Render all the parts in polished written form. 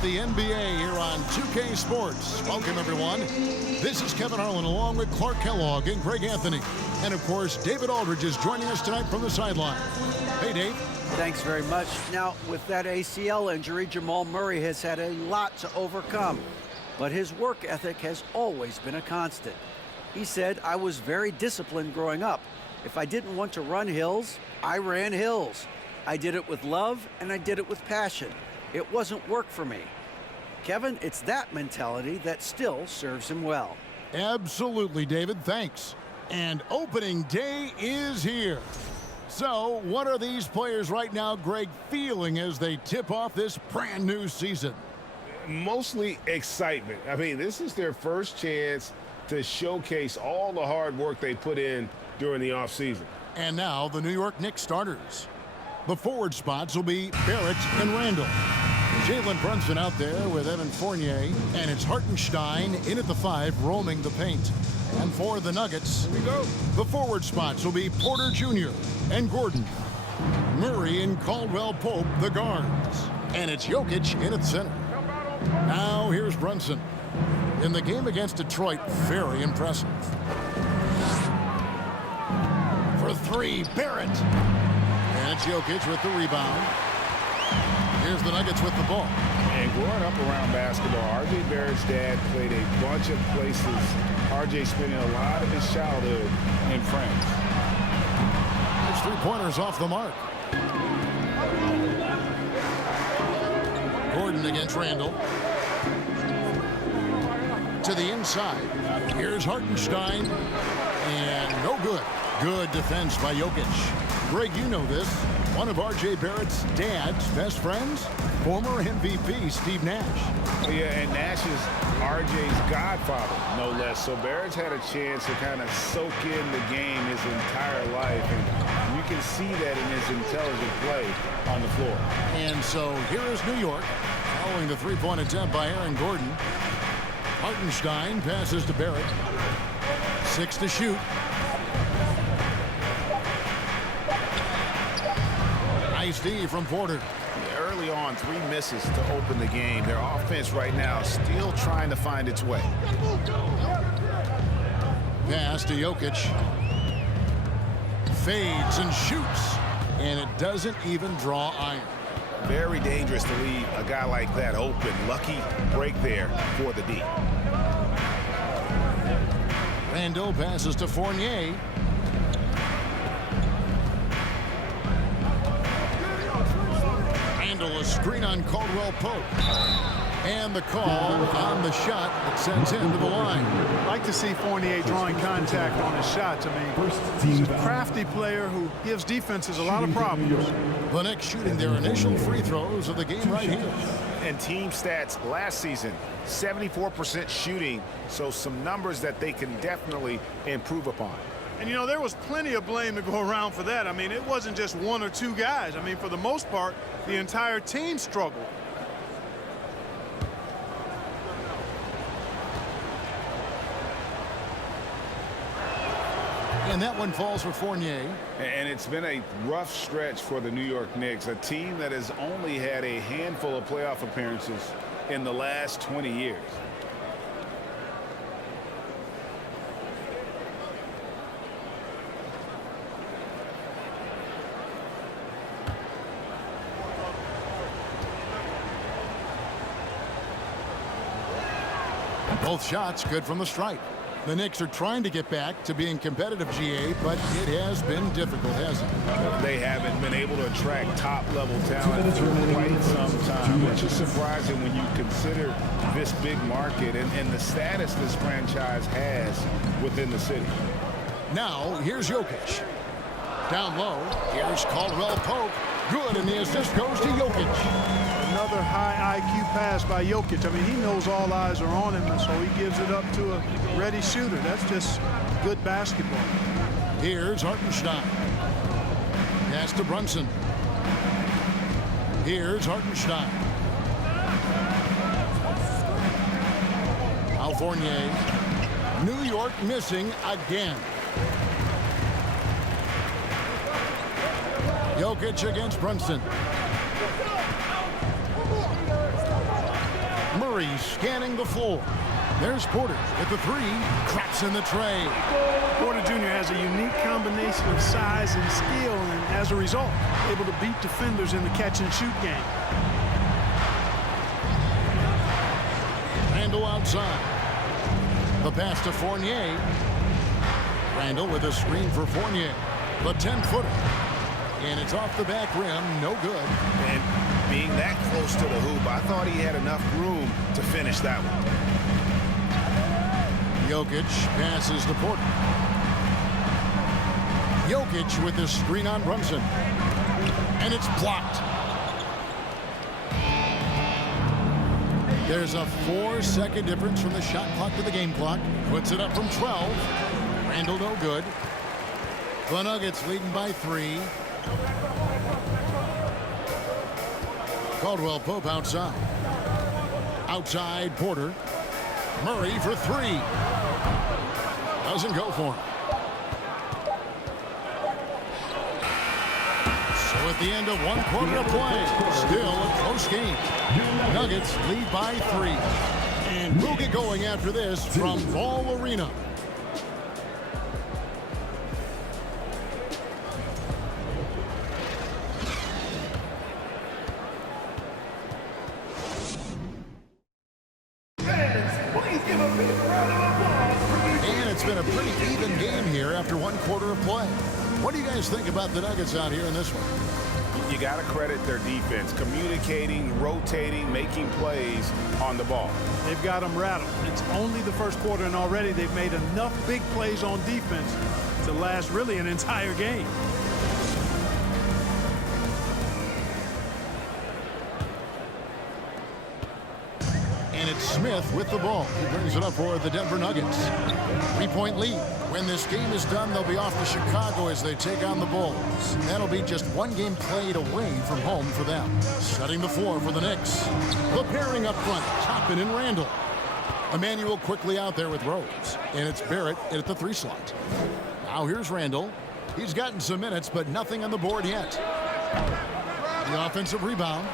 with the NBA here on 2K Sports. Welcome, everyone. This is Kevin Harlan along with Clark Kellogg and Greg Anthony. And, of course, David Aldridge is joining us tonight from the sideline. Hey, Dave. Thanks very much. Now, with that ACL injury, Jamal Murray has had a lot to overcome. But his work ethic has always been a constant. He said, "I was very disciplined growing up. If I didn't want to run hills, I ran hills. I did it with love, and I did it with passion. It wasn't work for me." Kevin, it's that mentality that still serves him well. Absolutely, David. Thanks. And opening day is here. So, what are these players right now, Greg, feeling as they tip off this brand new season? Mostly excitement. I mean, this is their first chance to showcase all the hard work they put in during the offseason. And now the New York Knicks starters. The forward spots will be Barrett and Randall. Jalen Brunson out there with Evan Fournier, and it's Hartenstein in at the 5, roaming the paint. And for the Nuggets, Here we go. the forward spots will be Porter Jr. and Gordon. Murray and Caldwell Pope, the guards. And it's Jokic in at center. Now here's Brunson. In the game against Detroit, very impressive. For 3, Barrett. And it's Jokic with the rebound. Here's the Nuggets with the ball. And growing up around basketball, R.J. Barrett's dad played a bunch of places. R.J. spending a lot of his childhood in France. There's 3-pointers off the mark. Gordon against Randall. To the inside. Here's Hartenstein. And no good. Good defense by Jokic. Greg, you know this. One of R.J. Barrett's dad's best friends, former MVP Steve Nash. Oh, yeah, and Nash is R.J.'s godfather, no less. So Barrett's had a chance to kind of soak in the game his entire life. And you can see that in his intelligent play on the floor. And so here is New York, following the 3-point attempt by Aaron Gordon. Hartenstein passes to Barrett. 6 to shoot. Nice D from Porter. Early on, 3 misses to open the game. Their offense right now still trying to find its way. Pass to Jokic. Fades and shoots. And it doesn't even draw iron. Very dangerous to leave a guy like that open. Lucky break there for the D. Randall passes to Fournier. A screen on Caldwell Pope. And the call on the shot that sends him to the line. I'd like to see Fournier drawing contact on his shots. I mean, he's a crafty player who gives defenses a lot of problems. The Knicks shooting their initial free throws of the game right here. And team stats last season, 74% shooting, so some numbers that they can definitely improve upon. And, you know, there was plenty of blame to go around for that. I mean, it wasn't just 1 or 2 guys. I mean, for the most part, the entire team struggled. And that one falls for Fournier. And it's been a rough stretch for the New York Knicks, a team that has only had a handful of playoff appearances in the last 20 years. Both shots good from the stripe. The Knicks are trying to get back to being competitive, GA, but it has been difficult, hasn't it? They haven't been able to attract top-level talent for quite some time, which is surprising when you consider this big market and the status this franchise has within the city. Now, here's Jokic. Down low, here's Caldwell Pope. Good, and the assist goes to Jokic. Another high IQ pass by Jokic. I mean, he knows all eyes are on him, and so he gives it up to a ready shooter. That's just good basketball. Here's Hartenstein. Pass to Brunson. Here's Hartenstein. Al Fournier. New York missing again. Jokic against Brunson. Murray scanning the floor. There's Porter with the three. Cracks in the tray. Porter Jr. has a unique combination of size and skill, and as a result, able to beat defenders in the catch-and-shoot game. Randall outside. The pass to Fournier. Randall with a screen for Fournier. The 10-footer. And it's off the back rim. No good. And being that close to the hoop, I thought he had enough room to finish that one. Jokic passes to Porter. Jokic with the screen on Brunson. And it's blocked. There's a 4-second difference from the shot clock to the game clock. Puts it up from 12. Randall no good. The Nuggets leading by 3. Caldwell Pope outside. Outside Porter. Murray for 3. Doesn't go for him. So at the end of 1 quarter of play, still a close game. Nuggets lead by 3. And we'll get going after this from Ball Arena. And it's been a pretty even game here after 1 quarter of play. What do you guys think about the Nuggets out here in this one? You got to credit their defense, communicating, rotating, making plays on the ball. They've got them rattled. It's only the first quarter, and already they've made enough big plays on defense to last really an entire game. And it's Smith with the ball. He brings it up for the Denver Nuggets. 3-point lead. When this game is done, they'll be off to Chicago as they take on the Bulls. That'll be just 1 game played away from home for them. Setting the floor for the Knicks. The pairing up front, Toppin and Randall. Emmanuel quickly out there with Rose. And it's Barrett at the 3 slot. Now here's Randall. He's gotten some minutes, but nothing on the board yet. The offensive rebound.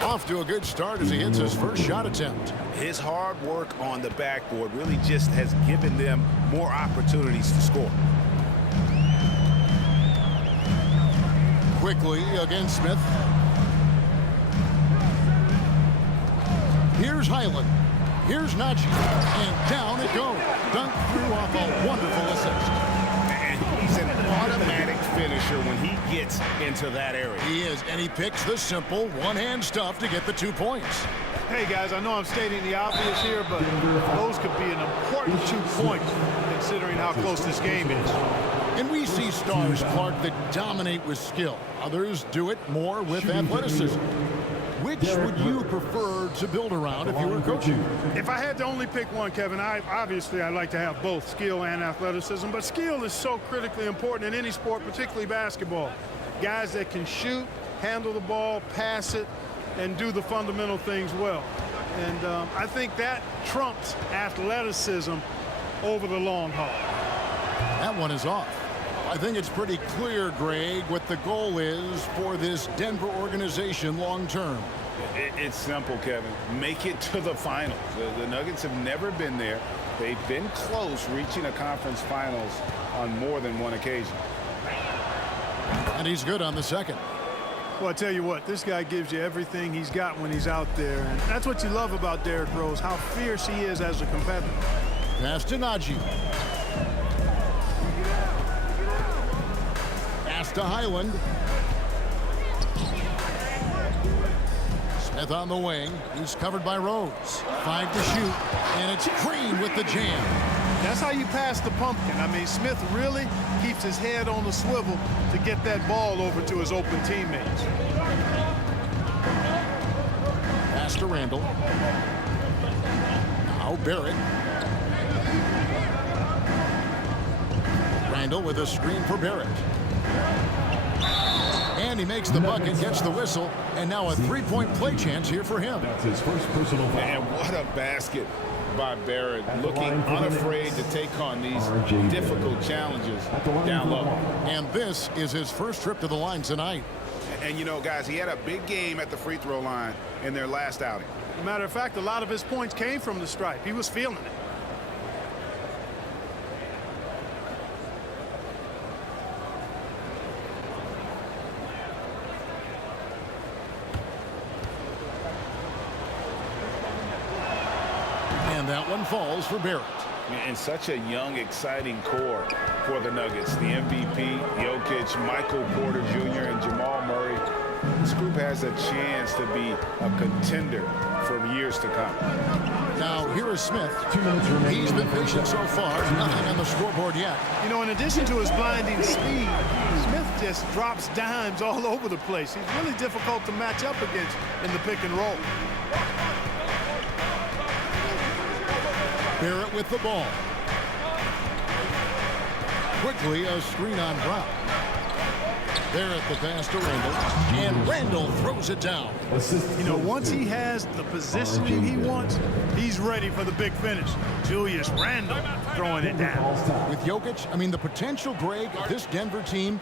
Off to a good start as he hits his first shot attempt. His hard work on the backboard really just has given them more opportunities to score. Quickly against Smith. Here's Highland. Here's Najee. And down it goes. Dunk through off a wonderful assist. And he's an automatic finisher when he gets into that area. He is, and he picks the simple one-hand stuff to get the 2 points. Hey, guys, I know I'm stating the obvious here, but those could be an important 2 points considering how close this game is. And we see stars, Clark, that dominate with skill. Others do it more with athleticism. Which would you prefer to build around if you were coaching? If I had to only pick one, Kevin, obviously I'd like to have both skill and athleticism, but skill is so critically important in any sport, particularly basketball. Guys that can shoot, handle the ball, pass it, and do the fundamental things well. And I think that trumps athleticism over the long haul. That one is off. I think it's pretty clear, Greg, what the goal is for this Denver organization long term. It's simple, Kevin. Make it to the finals. The Nuggets have never been there. They've been close reaching a conference finals on more than one occasion. And he's good on the second. Well, I tell you what, this guy gives you everything he's got when he's out there. And that's what you love about Derrick Rose, how fierce he is as a competitor. Pass to Najee. Pass to Highland. Smith on the wing. He's covered by Rose. 5 to shoot. And it's Green with the jam. That's how you pass the pumpkin. I mean, Smith really keeps his head on the swivel to get that ball over to his open teammates. Pass to Randall. Now Barrett. Randall with a screen for Barrett. And he makes the bucket, gets the whistle, and now a 3-point play chance here for him. That's his first personal foul. And what a basket by Barrett, looking unafraid to take on these difficult challenges down low. And this is his first trip to the line tonight. And you know, guys, he had a big game at the free throw line, in their last outing. As a matter of fact, a lot of his points came from the stripe. He was feeling it. And that one falls for Barrett. And such a young, exciting core for the Nuggets. The MVP, Jokic, Michael Porter Jr., and Jamal Murray. This group has a chance to be a contender for years to come. Now, here is Smith. 2 minutes remaining. He's been patient so far. Nothing on the scoreboard yet. You know, in addition to his blinding speed, Smith just drops dimes all over the place. He's really difficult to match up against in the pick and roll. Barrett with the ball. Quickly, a screen on Brown. Barrett the pass to Randall. And Randall throws it down. You know, once he has the positioning he wants, he's ready for the big finish. Julius Randle throwing it down. With Jokic, I mean, the potential, Greg, of this Denver team,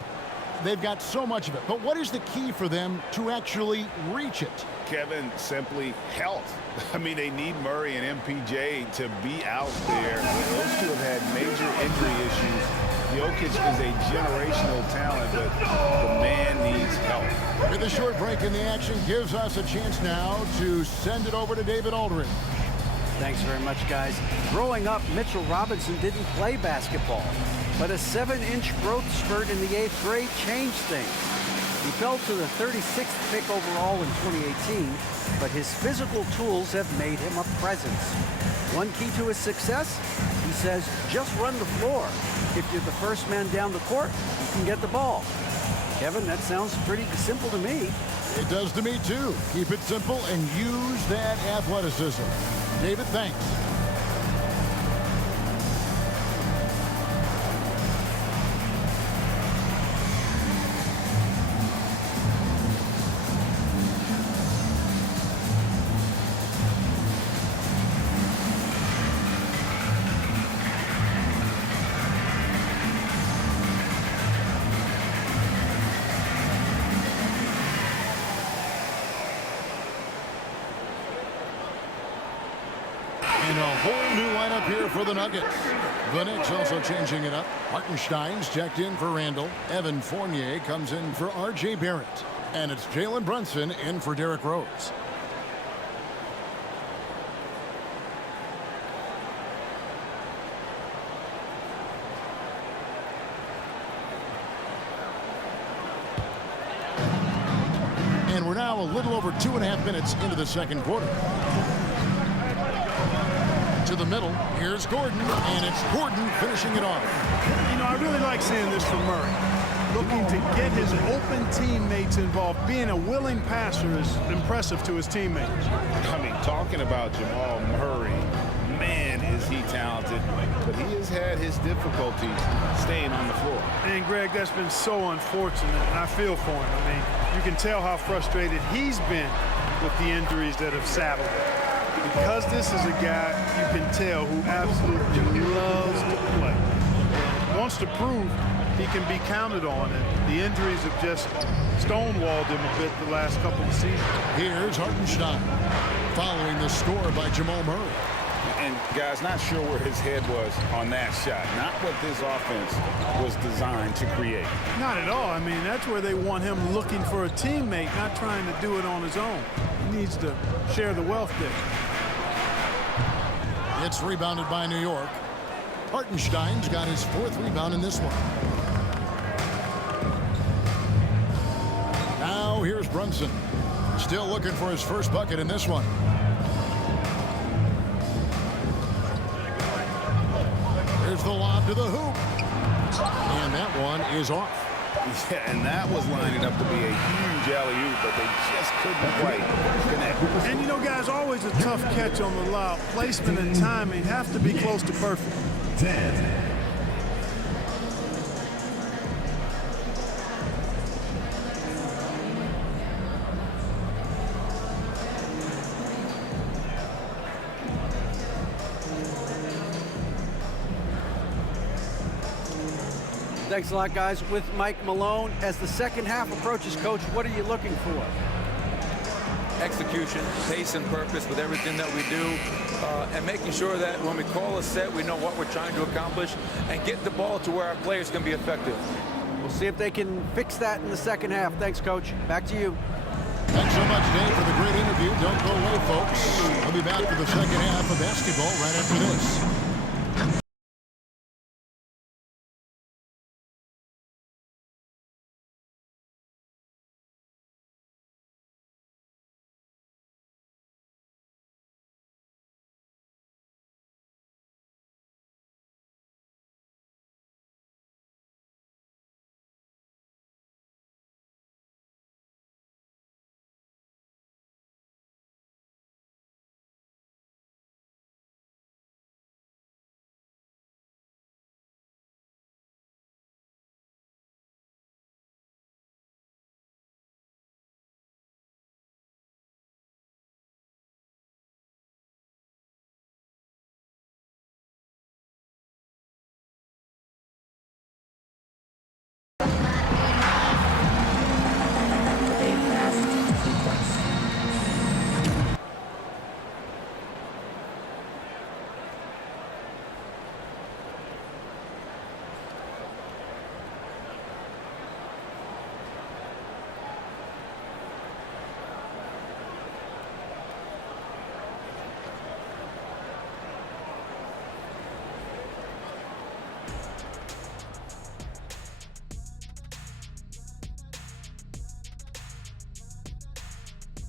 they've got so much of it. But what is the key for them to actually reach it? Kevin, simply health. I mean, they need Murray and MPJ to be out there. Those two have had major injury issues. Jokic is a generational talent, but the man needs help. With a short break in the action gives us a chance now to send it over to David Aldridge. Thanks very much, guys. Growing up, Mitchell Robinson didn't play basketball, but a 7-inch growth spurt in the 8th grade changed things. He fell to the 36th pick overall in 2018, but his physical tools have made him a presence. One key to his success, he says, just run the floor. If you're the first man down the court, you can get the ball. Kevin, that sounds pretty simple to me. It does to me, too. Keep it simple and use that athleticism. David, thanks. And a whole new lineup here for the Nuggets. The Knicks also changing it up. Hartenstein's checked in for Randall. Evan Fournier comes in for R.J. Barrett. And it's Jalen Brunson in for Derrick Rose. And we're now a little over 2.5 minutes into the second quarter. To the middle, here's Gordon, and it's Gordon finishing it off. You know, I really like seeing this from Murray. Looking to get his open teammates involved. Being a willing passer is impressive to his teammates. I mean, talking about Jamal Murray, man, is he talented, but he has had his difficulties staying on the floor. And, Greg, that's been so unfortunate, and I feel for him. I mean, you can tell how frustrated he's been with the injuries that have saddled him. Because this is a guy you can tell who absolutely loves to play. Wants to prove he can be counted on, and the injuries have just stonewalled him a bit the last couple of seasons. Here's Hartenstein following the score by Jamal Murray. And, guys, not sure where his head was on that shot. Not what this offense was designed to create. Not at all. I mean, that's where they want him looking for a teammate, not trying to do it on his own. He needs to share the wealth there. It's rebounded by New York. Hartenstein's got his 4th rebound in this one. Now here's Brunson. Still looking for his first bucket in this one. Here's the lob to the hoop. And that one is off. Yeah, and that was lining up to be a huge alley-oop, but they just couldn't quite connect. And, you know, guys, always a tough catch on the lob. Placement and timing have to be close to perfect. 10. Thanks a lot, guys. With Mike Malone, as the second half approaches, Coach, what are you looking for? execution, pace and purpose with everything that we do, and making sure that when we call a set, we know what we're trying to accomplish and get the ball to where our players can be effective. We'll see if they can fix that in the second half. Thanks, Coach. Back to you. Thanks so much, Dave, for the great interview. Don't go away, folks. We'll be back for the second half of basketball right after this.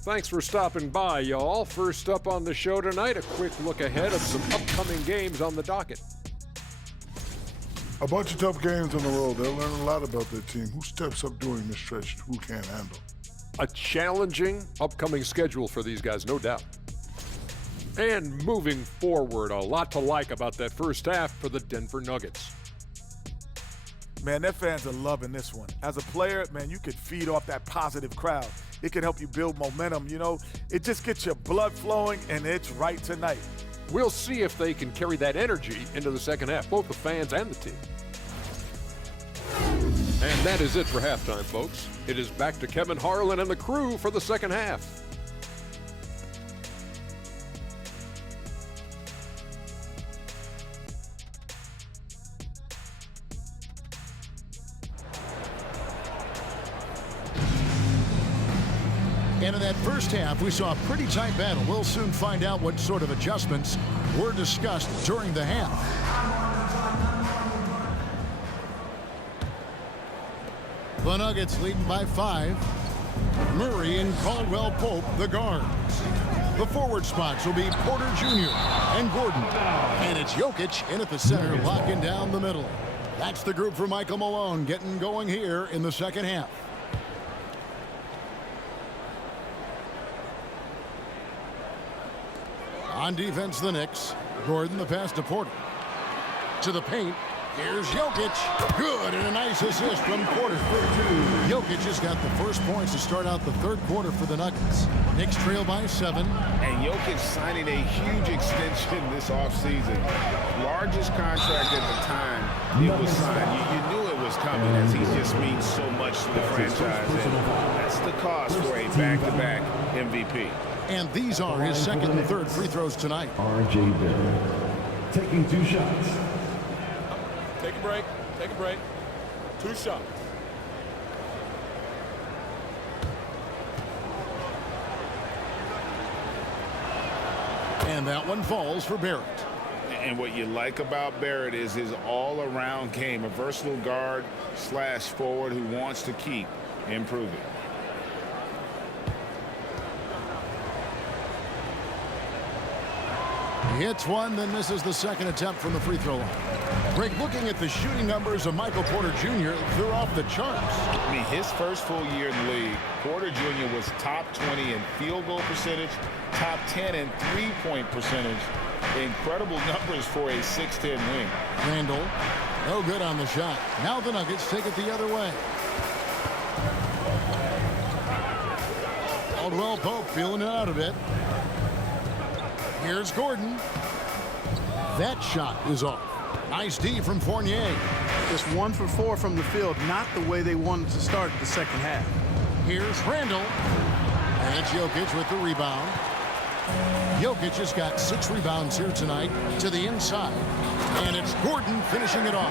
Thanks for stopping by, y'all. First up on the show tonight, a quick look ahead of some upcoming games on the docket. A bunch of tough games on the road. They'll learn a lot about their team. Who steps up during this stretch, who can't handle. A challenging upcoming schedule for these guys, no doubt. And moving forward, a lot to like about that first half for the Denver Nuggets. Man, their fans are loving this one. As a player, man, you could feed off that positive crowd. It can help you build momentum, you know. It just gets your blood flowing, and it's right tonight. We'll see if they can carry that energy into the second half, both the fans and the team. And that is it for halftime, folks. It is back to Kevin Harlan and the crew for the second half. And in that first half, we saw a pretty tight battle. We'll soon find out what sort of adjustments were discussed during the half. The Nuggets leading by 5. Murray and Caldwell Pope, the guards. The forward spots will be Porter Jr. and Gordon. And it's Jokic in at the center, locking down the middle. That's the group for Michael Malone getting going here in the second half. On defense, the Knicks. Gordon, the pass to Porter. To the paint. Here's Jokic. Good, and a nice assist from Porter. Jokic has got the first points to start out the third quarter for the Nuggets. Knicks trail by 7. And Jokic signing a huge extension this offseason. Largest contract at the time it was signed. You knew it was coming as he just means so much to the franchise. And that's the cost for a back-to-back MVP. And these are his second and third free throws tonight. R.J. Barrett taking 2 shots. Take a break. Take a break. 2 shots. And that one falls for Barrett. And what you like about Barrett is his all-around game, a versatile guard / forward who wants to keep improving. He hits one, then misses the second attempt from the free throw line. Greg, looking at the shooting numbers of Michael Porter Jr., they're off the charts. I mean, his first full year in the league, Porter Jr. was top 20 in field goal percentage, top 10 in three-point percentage. Incredible numbers for a 6'10 wing. Randall, no good on the shot. Now the Nuggets take it the other way. Caldwell Pope feeling it out a bit. Here's Gordon. That shot is off. Nice D from Fournier. Just 1 for 4 from the field, not the way they wanted to start the second half. Here's Randall. And it's Jokic with the rebound. Jokic has got 6 rebounds here tonight to the inside. And it's Gordon finishing it off.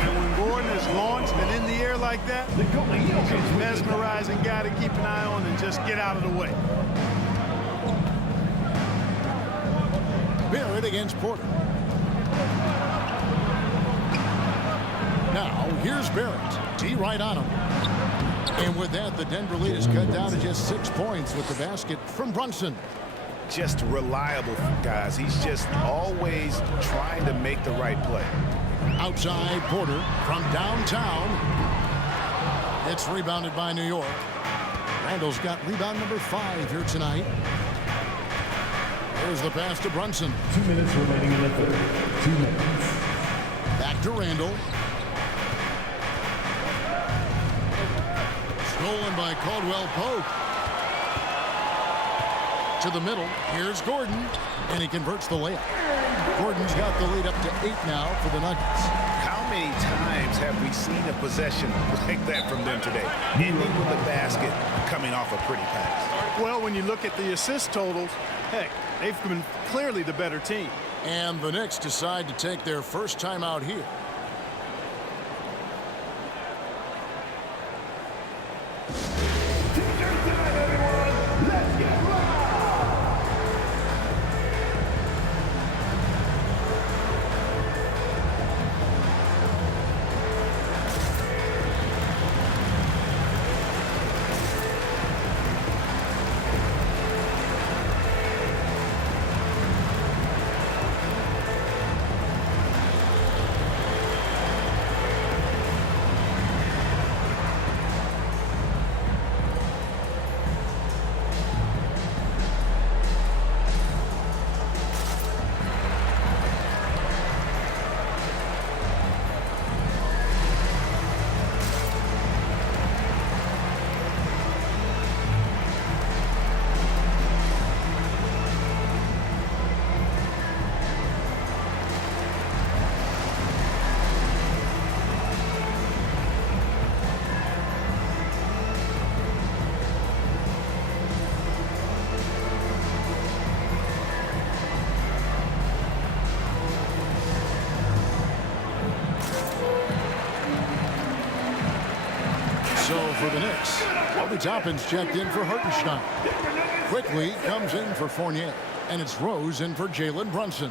And when Gordon is launched and in the air like that, he's a mesmerizing guy to keep an eye on and just get out of the way. Barrett against Porter. Now, here's Barrett. T right on him. And with that, the Denver lead is cut down to just 6 points with the basket from Brunson. Just reliable, guys. He's just always trying to make the right play. Outside Porter from downtown. It's rebounded by New York. Randall's got rebound number 5 here tonight. Here's the pass to Brunson. 2 minutes remaining in the third. 2 minutes. Back to Randall. Stolen by Caldwell Pope. To the middle. Here's Gordon. And he converts the layup. Gordon's got the lead up to 8 now for the Nuggets. How many times have we seen a possession like that from them today? Ending with the basket coming off a pretty pass. Well, when you look at the assist totals, heck, they've been clearly the better team. And the Knicks decide to take their first time out here. So for the Knicks, Obi Toppin's checked in for Hartenstein. Quickly comes in for Fournier. And it's Rose in for Jalen Brunson.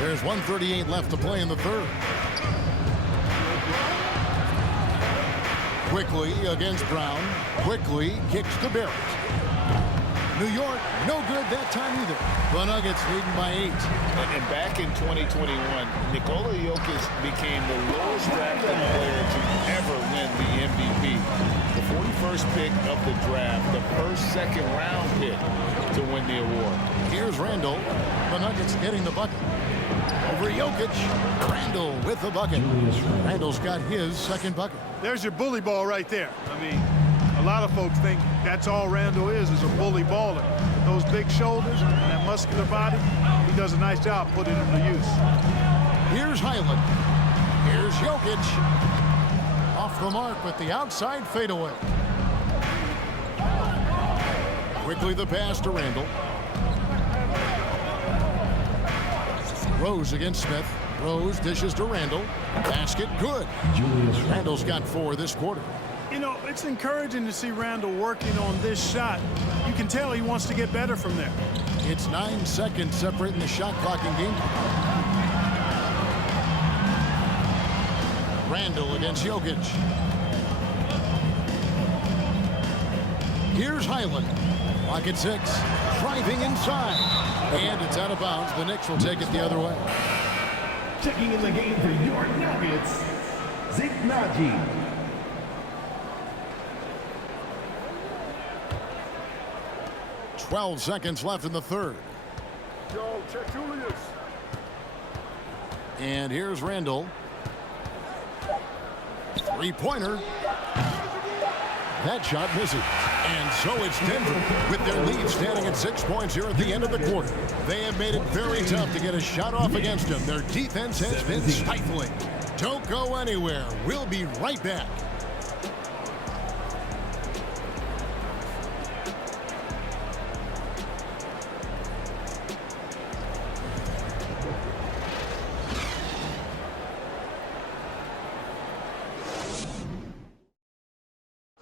There's 1:38 left to play in the third. Quickly against Brown. Quickly kicks to Barrett. New York, no good that time either. The Nuggets leading by 8. And back in 2021, Nikola Jokic became the lowest drafted player to ever win the MVP. The 41st pick of the draft, the first second-round pick to win the award. Here's Randall. The Nuggets getting the bucket. Over Jokic. Randall with the bucket. Randall's got his second bucket. There's your bully ball right there. I mean, a lot of folks think that's all Randall is a bully baller. Those big shoulders and that muscular body, he does a nice job putting them to use. Here's Highland. Here's Jokic. Off the mark with the outside fadeaway. Quickly the pass to Randall. Rose against Smith. Rose dishes to Randall. Basket good. Randall's got 4 this quarter. You know, it's encouraging to see Randall working on this shot. You can tell he wants to get better from there. It's 9 seconds separating the shot clock and game. Randall against Jokic. Here's Highland. Clock at 6. Driving inside. And it's out of bounds. The Knicks will take it the other way. Checking in the game for your Nuggets, Zignaji. 12 seconds left in the third. Yo, check Julius. And here's Randall. Three-pointer. That shot misses. And so it's Denver with their lead standing at 6 points here at the end of the quarter. They have made it very tough to get a shot off against them. Their defense has been stifling. Don't go anywhere. We'll be right back.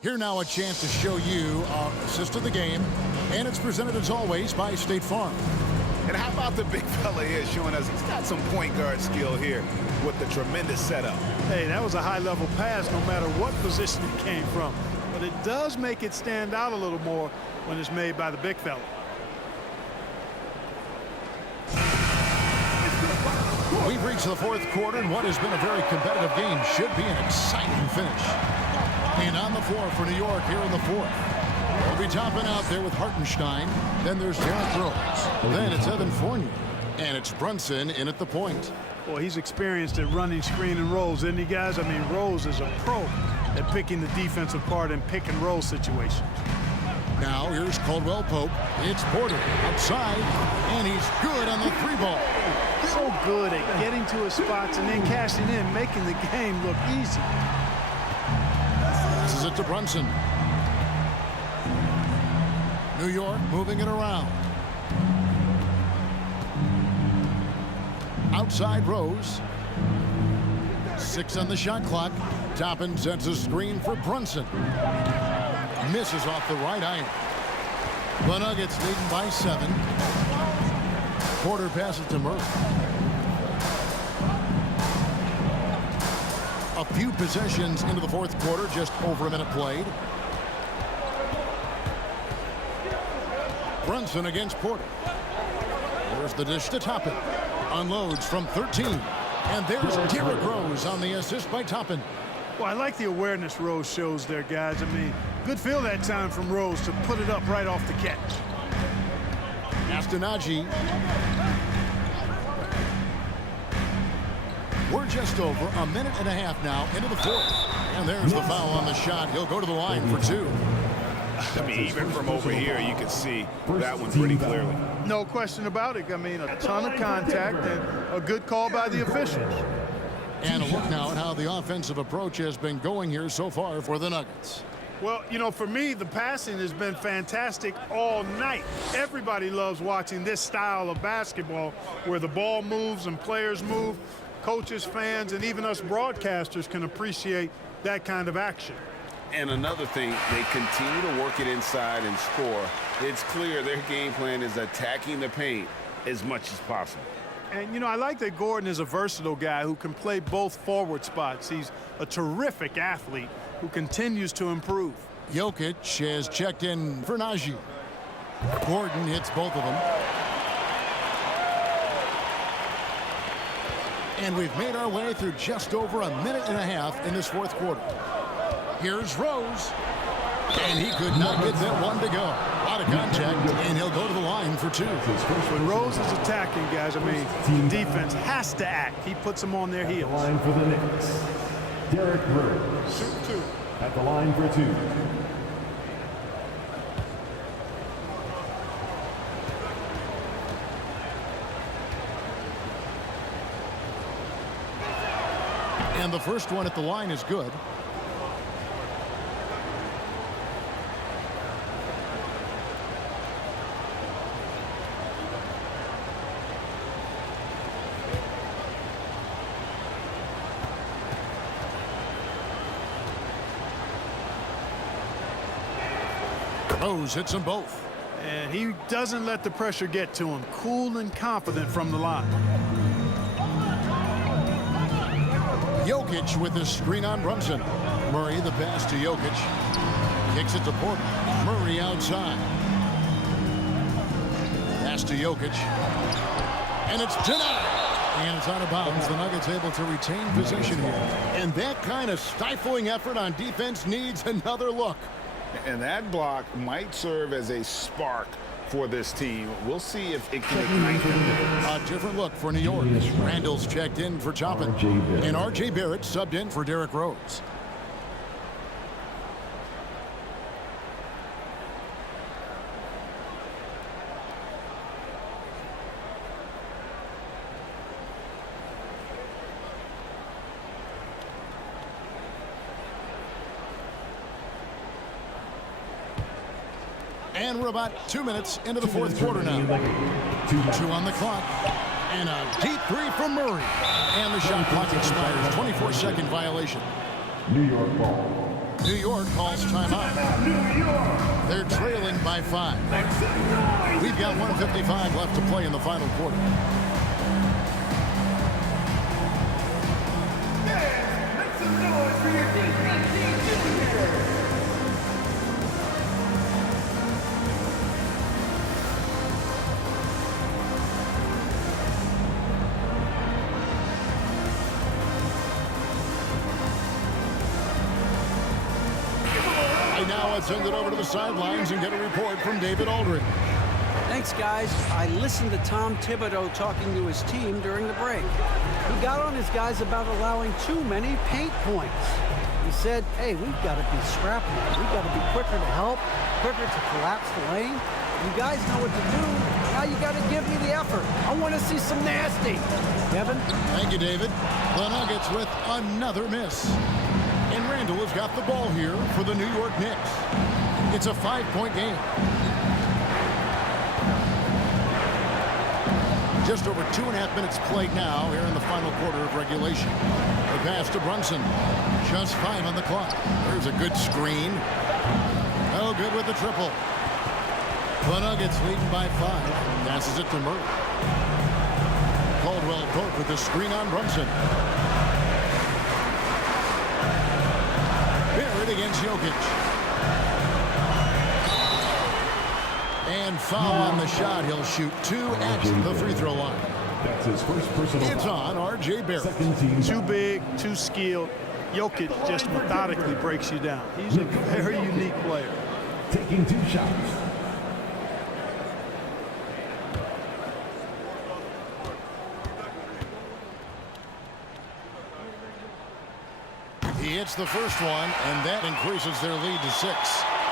Here now a chance to show you our assist of the game, and it's presented as always by State Farm. And how about the big fella here showing us he's got some point guard skill here with the tremendous setup. Hey, that was a high-level pass no matter what position it came from. But it does make it stand out a little more when it's made by the big fella. We've reached the fourth quarter, and what has been a very competitive game should be an exciting finish. And on the floor for New York here in the fourth. We'll be topping out there with Hartenstein. Then there's Derrick Rose. Then it's Evan Fournier. And it's Brunson in at the point. Well, he's experienced at running screen and rolls, isn't he, guys? I mean, Rose is a pro at picking the defensive part in pick and roll situations. Now here's Caldwell Pope. It's Porter outside, and he's good on the three ball. So good at getting to his spots and then cashing in, making the game look easy. This is it to Brunson. New York moving it around. Outside Rose. 6 on the shot clock. Toppin sets a screen for Brunson. Misses off the right iron. The Nuggets leading by 7. Porter passes to Murray. A few possessions into the fourth quarter, just over a minute played. Brunson against Porter. There's the dish to Toppin. Unloads from 13. And there's Derrick Rose on the assist by Toppin. Well, I like the awareness Rose shows there, guys. I mean, good feel that time from Rose to put it up right off the catch. Astanaji. We're just over a minute and a half now into the fourth. And there's the foul on the shot. He'll go to the line for 2. I mean, even from over here, you can see that one pretty clearly. No question about it. I mean, a ton of contact and a good call by the officials. And a look now at how the offensive approach has been going here so far for the Nuggets. Well, you know, for me, the passing has been fantastic all night. Everybody loves watching this style of basketball where the ball moves and players move. Coaches, fans, and even us broadcasters can appreciate that kind of action. And another thing, they continue to work it inside and score. It's clear their game plan is attacking the paint as much as possible. And, you know, I like that Gordon is a versatile guy who can play both forward spots. He's a terrific athlete who continues to improve. Jokic has checked in for Najee. Gordon hits both of them. And we've made our way through just over a minute and a half in this fourth quarter. Here's Rose. And he could not get that one to go. Out of contact, and he'll go to the line for 2. When Rose is attacking, guys, I mean, the defense has to act. He puts them on their heels. Line for the Knicks. Derrick Rose. Shoot 2. At the line for 2. And the first one at the line is good. Rose hits them both. And he doesn't let the pressure get to him. Cool and confident from the line. Jokic with the screen on Brunson. Murray the pass to Jokic. Kicks it to Porter. Murray outside. Pass to Jokic. And it's denied. And it's out of bounds. The Nuggets able to retain possession here. And that kind of stifling effort on defense needs another look. And that block might serve as a spark for this team. We'll see if it can ignite them. A different look for New York. Randall's checked in for Choppin. And R.J. Barrett subbed in for Derrick Rose. And we're about 2 minutes into the fourth quarter now. 2 on the clock. And a deep three from Murray. And the shot clock expires. 24-second violation. New York ball. New York calls timeout. They're trailing by 5. We've got 1:55 left to play in the final quarter. Make some noise for your defense junior. Now let's send it over to the sidelines and get a report from David Aldridge. Thanks, guys. I listened to Tom Thibodeau talking to his team during the break. He got on his guys about allowing too many paint points. He said, hey, we've got to be scrappy. We've got to be quicker to help, quicker to collapse the lane. You guys know what to do. Now you got to give me the effort. I want to see some nasty. Kevin? Thank you, David. The Nuggets with another miss. And Randall has got the ball here for the New York Knicks. It's a 5-point game. Just over 2.5 minutes played now here in the final quarter of regulation. The pass to Brunson. Just 5 on the clock. There's a good screen. Oh, good with the triple. The Nuggets leading by 5. Passes it to Murray. Caldwell Pope with the screen on Brunson. Against Jokic. And foul on the shot. He'll shoot 2 at the free throw line. That's his first personal It's on R.J. Barrett. Too big, too skilled. Jokic just methodically breaks you down. He's a very unique player. Taking 2 shots. He hits the first one, and that increases their lead to 6.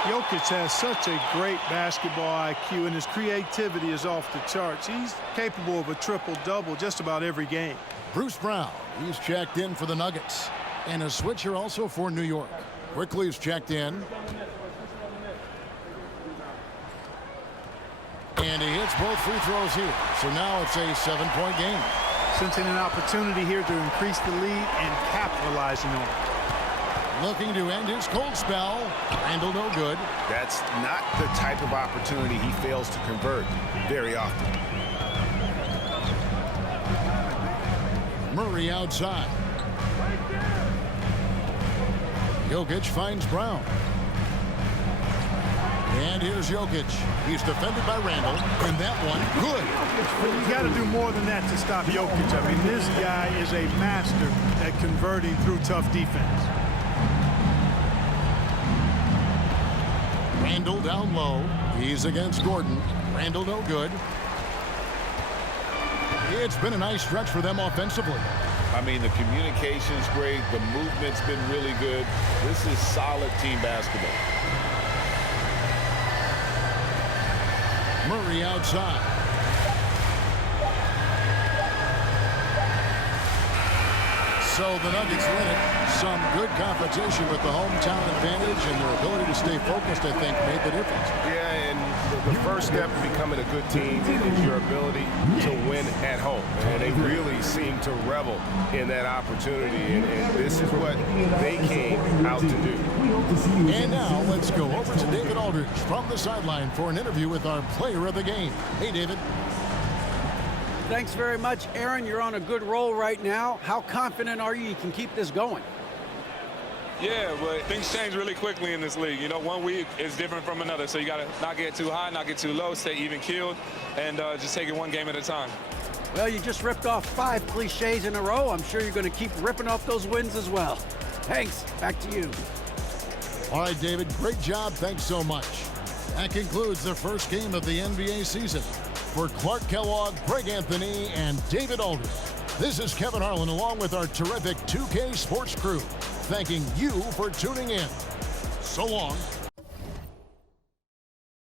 Jokic has such a great basketball IQ, and his creativity is off the charts. He's capable of a triple-double just about every game. Bruce Brown, he's checked in for the Nuggets. And a switcher also for New York. Quickly's checked in. And he hits both free throws here. So now it's a 7-point game. Sensing an opportunity here to increase the lead and capitalizing on it. Looking to end his cold spell. Randall no good. That's not the type of opportunity he fails to convert very often. Murray outside. Jokic finds Brown. And here's Jokic. He's defended by Randall. And that one, good. Well, you got to do more than that to stop Jokic. I mean, this guy is a master at converting through tough defense. Randall down low. He's against Gordon. Randall no good. It's been a nice stretch for them offensively. I mean, the communication's great. The movement's been really good. This is solid team basketball. Murray outside. So the Nuggets win it. Some good competition with the hometown advantage and their ability to stay focused, I think, made the difference. Yeah, and the first step in becoming a good team is your ability to win at home. And they really seem to revel in that opportunity, and this is what they came out to do. And now let's go over to David Aldridge from the sideline for an interview with our player of the game. Hey, David. Thanks very much, Aaron. You're on a good roll right now. How confident are you can keep this going? Yeah, but things change really quickly in this league. You know, one week is different from another, so you got to not get too high, not get too low, stay even-keeled, and just take it one game at a time. Well, you just ripped off 5 cliches in a row. I'm sure you're going to keep ripping off those wins as well. Thanks. Back to you. All right, David, great job. Thanks so much. That concludes the first game of the NBA season. For Clark Kellogg, Greg Anthony, and David Aldridge, this is Kevin Harlan along with our terrific 2K Sports crew, thanking you for tuning in. So long.